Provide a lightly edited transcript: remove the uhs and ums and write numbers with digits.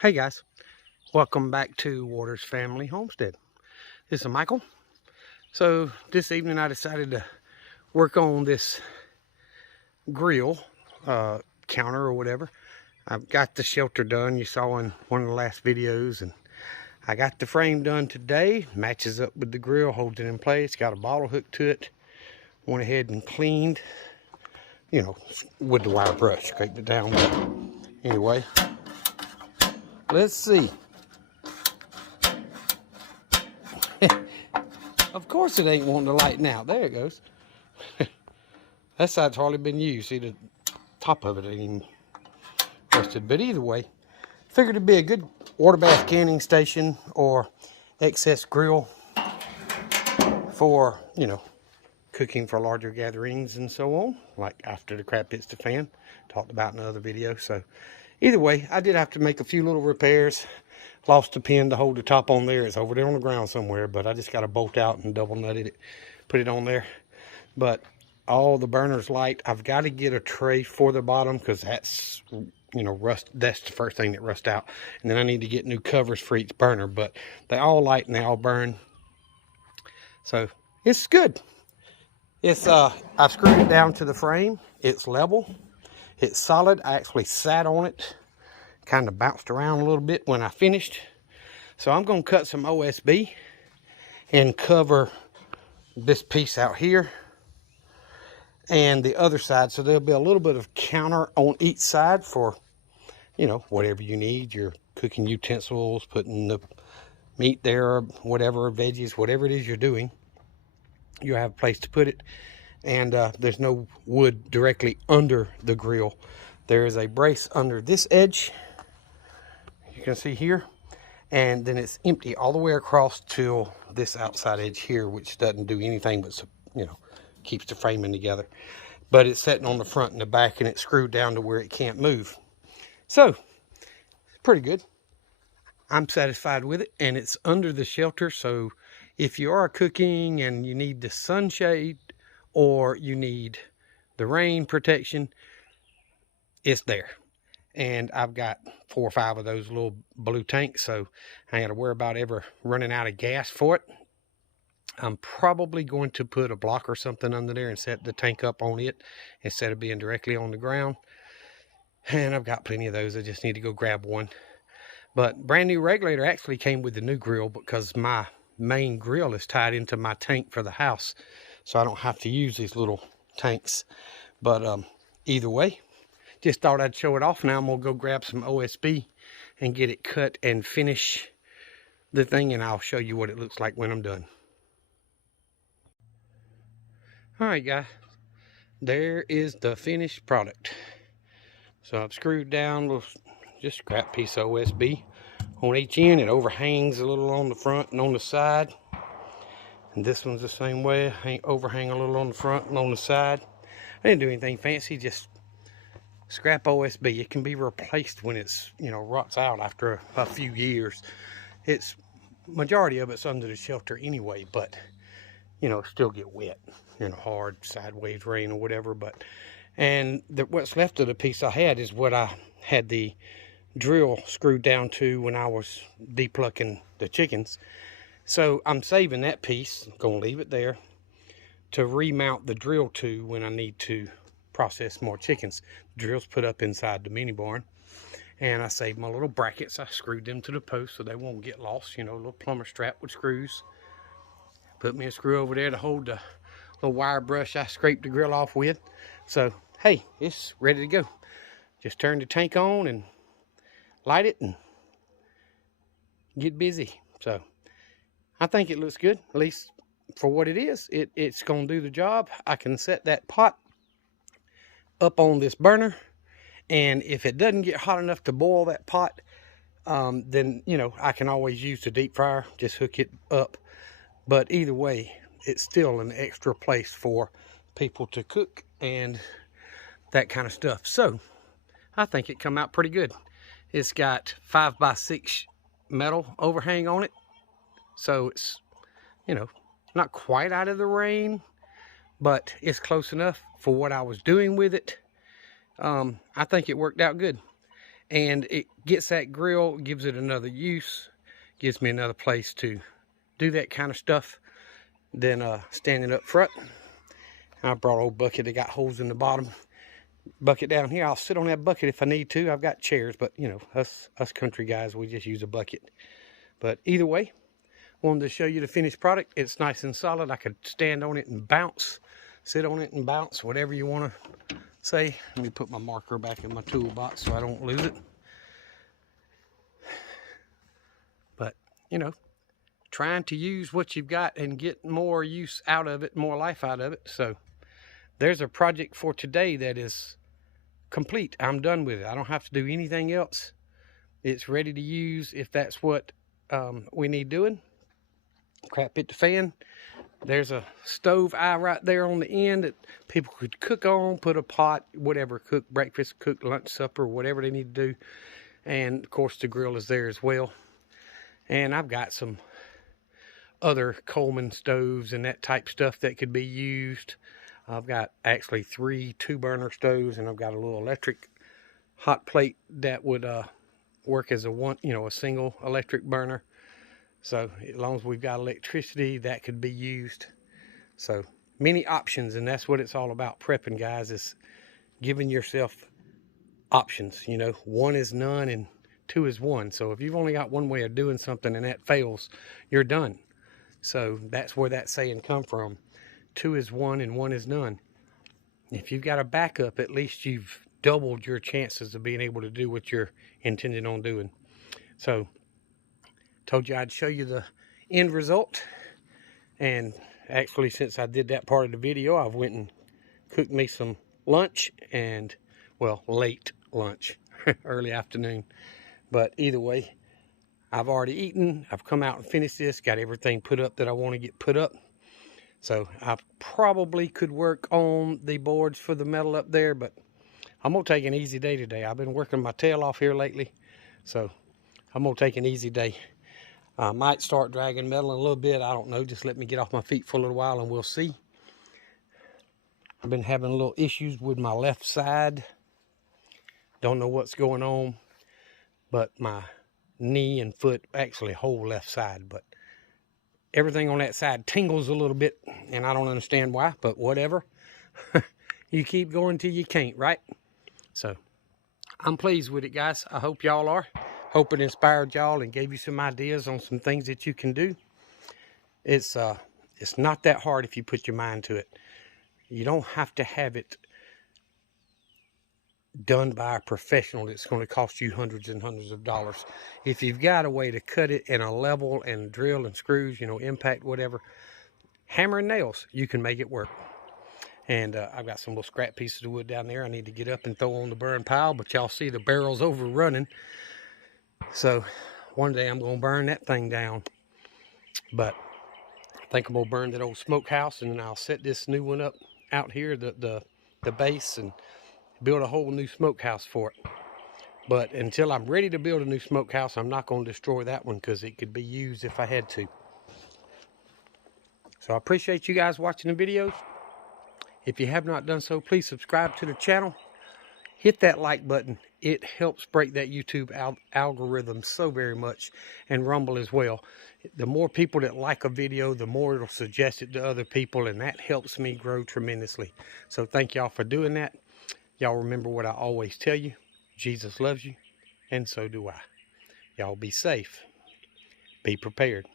Hey guys, welcome back to Waters Family Homestead. This is Michael. So this evening I decided to work on this grill counter or whatever. I've got the shelter done, you saw in one of the last videos, and I got the frame done today. Matches up with the grill, holds it in place, got a bottle hook to it. Went ahead and cleaned, with the wire brush, scraped it down. But anyway, let's see. Of course it ain't wanting to lighten out. There it goes. That side's hardly been used. See, the top of it ain't even rusted. But either way, figured it'd be a good water bath canning station or excess grill for, cooking for larger gatherings and so on. Like after the crap hits the fan. Talked about in another video. So either way, I did have to make a few little repairs. Lost the pin to hold the top on there. It's over there on the ground somewhere, but I just got to bolt out and double nutted it, put it on there. But all the burners light. I've got to get a tray for the bottom because that's, rust. That's the first thing that rust out. And then I need to get new covers for each burner, but they all light and they all burn. So it's good. It's I've screwed it down to the frame. It's level. It's solid. I actually sat on it. Kind of bounced around a little bit when I finished. So I'm going to cut some OSB and cover this piece out here and the other side. So there'll be a little bit of counter on each side for, whatever you need, your cooking utensils, putting the meat there, whatever, veggies, whatever it is you're doing. You have a place to put it. And there's no wood directly under the grill. There is a brace under this edge. You can see here, and then it's empty all the way across till this outside edge here, which doesn't do anything but, keeps the framing together. But it's sitting on the front and the back, and it's screwed down to where it can't move. So, pretty good. I'm satisfied with it, and it's under the shelter. So, if you are cooking and you need the sunshade or you need the rain protection, it's there. And I've got 4 or 5 of those little blue tanks, so I ain't got to worry about ever running out of gas for it. I'm probably going to put a block or something under there and set the tank up on it instead of being directly on the ground. And I've got plenty of those. I just need to go grab one. But brand new regulator actually came with the new grill because my main grill is tied into my tank for the house, so I don't have to use these little tanks. But either way, just thought I'd show it off. Now I'm going to go grab some OSB and get it cut and finish the thing, and I'll show you what it looks like when I'm done. Alright guys, there is the finished product. So I've screwed down with just scrap piece of OSB on each end. It overhangs a little on the front and on the side. And this one's the same way, overhang a little on the front and on the side. I didn't do anything fancy, just scrap OSB. It can be replaced when it's, rots out after a few years. It's majority of it's under the shelter anyway, but still get wet, hard sideways rain or whatever. But what's left of the piece I had is what I had the drill screwed down to when I was depulking the chickens. So I'm saving that piece. I'm gonna leave it there to remount the drill to when I need to process more chickens. The drill's put up inside the mini barn, and I saved my little brackets. I screwed them to the post so they won't get lost. A little plumber strap with screws. Put me a screw over there to hold the little wire brush I scraped the grill off with. So hey, it's ready to go. Just turn the tank on and light it and get busy. So I think it looks good, at least for what it is. It's gonna do the job. I can set that pot up on this burner, and if it doesn't get hot enough to boil that pot, then I can always use the deep fryer, just hook it up. But either way, it's still an extra place for people to cook and that kind of stuff. So I think it come out pretty good. It's got 5x6 metal overhang on it, so it's not quite out of the rain, but it's close enough for what I was doing with it. I think it worked out good. and it gets that grill, gives it another use, gives me another place to do that kind of stuff than standing up front. I brought an old bucket that got holes in the bottom. Bucket down here, I'll sit on that bucket if I need to. I've got chairs, but you know, us country guys, we just use a bucket. But either way, wanted to show you the finished product. It's nice and solid. I could stand on it and bounce, sit on it and bounce, whatever you want to say. Let me put my marker back in my toolbox so I don't lose it. But you know, trying to use what you've got and get more use out of it, more life out of it. So there's a project for today that is complete. I'm done with it. I don't have to do anything else. It's ready to use if that's what we need doing. Crap pit to fan. There's a stove eye right there on the end that people could cook on, put a pot, whatever, cook breakfast, cook lunch, supper, whatever they need to do. And of course the grill is there as well. And I've got some other Coleman stoves and that type stuff that could be used. I've got actually 3 2-burner stoves, and I've got a little electric hot plate that would work as a single electric burner. So as long as we've got electricity, that could be used. So many options, and that's what it's all about prepping, guys, is giving yourself options. You know, 1 is none and 2 is 1. So if you've only got one way of doing something and that fails, you're done. So that's where that saying come from. 2 is 1 and 1 is none. If you've got a backup, at least you've doubled your chances of being able to do what you're intending on doing. So told you I'd show you the end result. And actually, since I did that part of the video, I've went and cooked me some lunch, and well, late lunch, early afternoon. But either way, I've already eaten. I've come out and finished this, got everything put up that I want to get put up. So I probably could work on the boards for the metal up there, but I'm going to take an easy day today. I've been working my tail off here lately, so I'm going to take an easy day. I might start dragging metal in a little bit. I don't know. Just let me get off my feet for a little while and we'll see. I've been having a little issues with my left side. Don't know what's going on, but my knee and foot, actually whole left side, but everything on that side tingles a little bit, and I don't understand why, but whatever. You keep going till you can't, right? So I'm pleased with it, guys. I hope y'all are. Hope it inspired y'all and gave you some ideas on some things that you can do. It's not that hard if you put your mind to it. You don't have to have it done by a professional that's going to cost you hundreds and hundreds of dollars. If you've got a way to cut it in a level and drill and screws, you know, impact, whatever, hammer and nails, you can make it work. And I've got some little scrap pieces of wood down there I need to get up and throw on the burn pile, but y'all see the barrel's overrunning. So one day I'm going to burn that thing down. But I think I'm going to burn that old smokehouse, and then I'll set this new one up out here, the base, and build a whole new smokehouse for it. But until I'm ready to build a new smokehouse, I'm not going to destroy that one because it could be used if I had to. So I appreciate you guys watching the videos. If you have not done so, please subscribe to the channel. Hit that like button. It helps break that YouTube algorithm so very much, and Rumble as well. The more people that like a video, the more it'll suggest it to other people, and that helps me grow tremendously. So thank y'all for doing that. Y'all remember what I always tell you. Jesus loves you, and so do I. Y'all be safe. Be prepared.